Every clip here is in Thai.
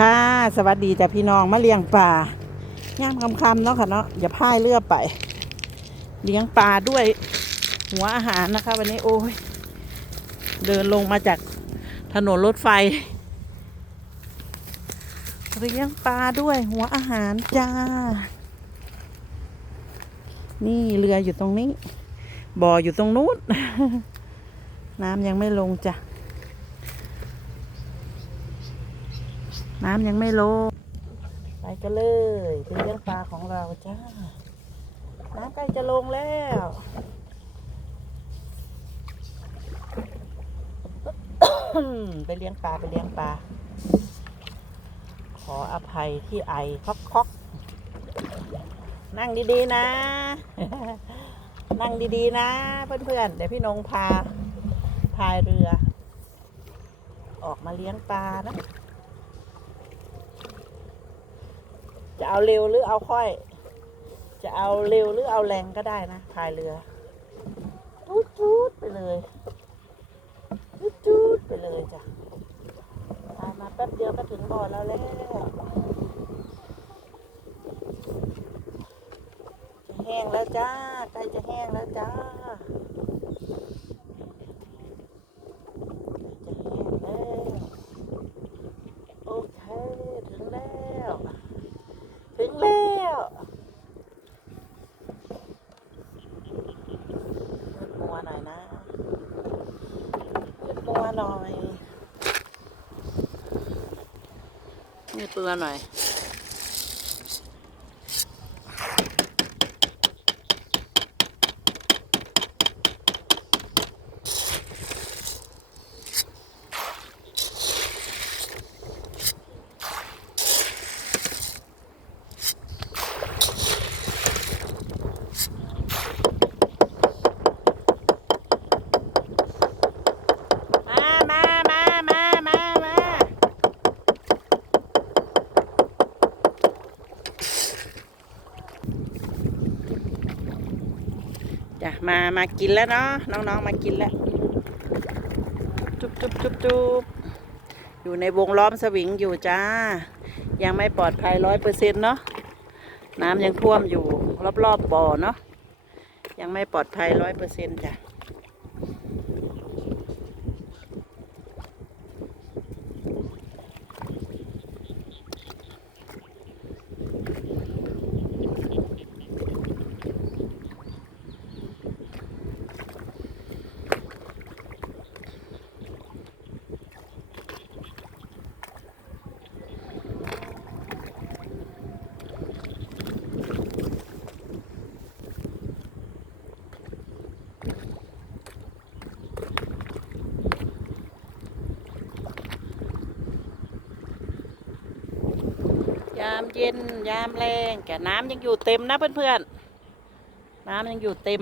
ค่ะ สวัสดีจ้ะพี่น้องมาเลี้ยงปลาย่ามคำๆเนาะค่ะเนาะอย่าพายเรือไป เลี้ยงปลาด้วย หัวอาหารนะคะ วันนี้โอ้ย เดินลงมาจากถนนรถไฟ เลี้ยงปลาด้วยหัวอาหารจ้า นี่เรืออยู่ตรงนี้ บ่ออยู่ตรงนู้น น้ำยังไม่ลงจ้ะ น้ำยังไม่ลงไปกันเลยไปเลี้ยงปลาของเราจ้า น้ำใกล้จะลงแล้วไปเลี้ยงปลาไปเลี้ยงปลา ขออภัยที่ไอคอกคอกนั่งดีๆนะ นั่งดีๆนะ เพื่อนๆ เดี๋ยวพี่นงพาพายเรือ ออกมาเลี้ยงปลานะ จะเอาเร็วหรือเอาค่อย จะเอาเร็วหรือเอาแรงก็ได้นะพายเรือจูดจูดไปเลยจูดจูดไปเลยจ้ะพายมาแป๊บเดียวก็ถึงบ่อแล้วแล้วจะแห้งแล้วจ้าใกล้จะแห้งแล้วจ้าจะแห้งแล้วโอเค ถึงแล้ว ถึงแล้วมืดมัวหน่อยนะมืดมัว หน่อยมืดตัวหน่อย มา มา มา มา มา มา จ้ะมามากินแล้วเนาะน้องๆมากินแล้ว จุบจุบจุบจุบอยู่ในวงล้อมสวิงอยู่จ้า ยังไม่ปลอดภัยร้อยเปอร์เซ็นต์เนาะน้ำยังท่วมอยู่รอบๆบ่อเนาะยังไม่ปลอดภัยร้อยเปอร์เซ็นต์จ้ะ เย็นยามแรงแกน้ำยังอยู่เต็มนะเพื่อนๆ น้ำยังอยู่เต็ม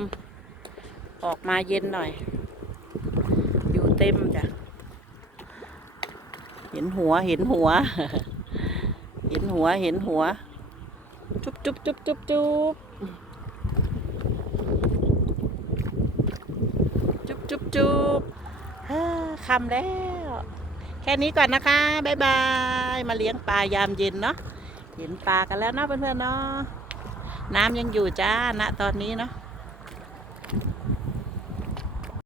ออกมาเย็นหน่อย อยู่เต็มจ้ะ เห็นหัวเห็นหัว เห็นหัวเห็นหัว จุ๊บจุ๊บจุ๊บจุ๊บจุ๊บจุ๊บจุ๊บจุ๊บฮ่าคำแล้ว แค่นี้ก่อนนะคะ บ๊ายบาย มาเลี้ยงปลายามเย็นเนาะ เห็นปลากันแล้วเนาะเพื่อนๆเนาะน้ำยังอยู่จ้าณตอนนี้เนาะ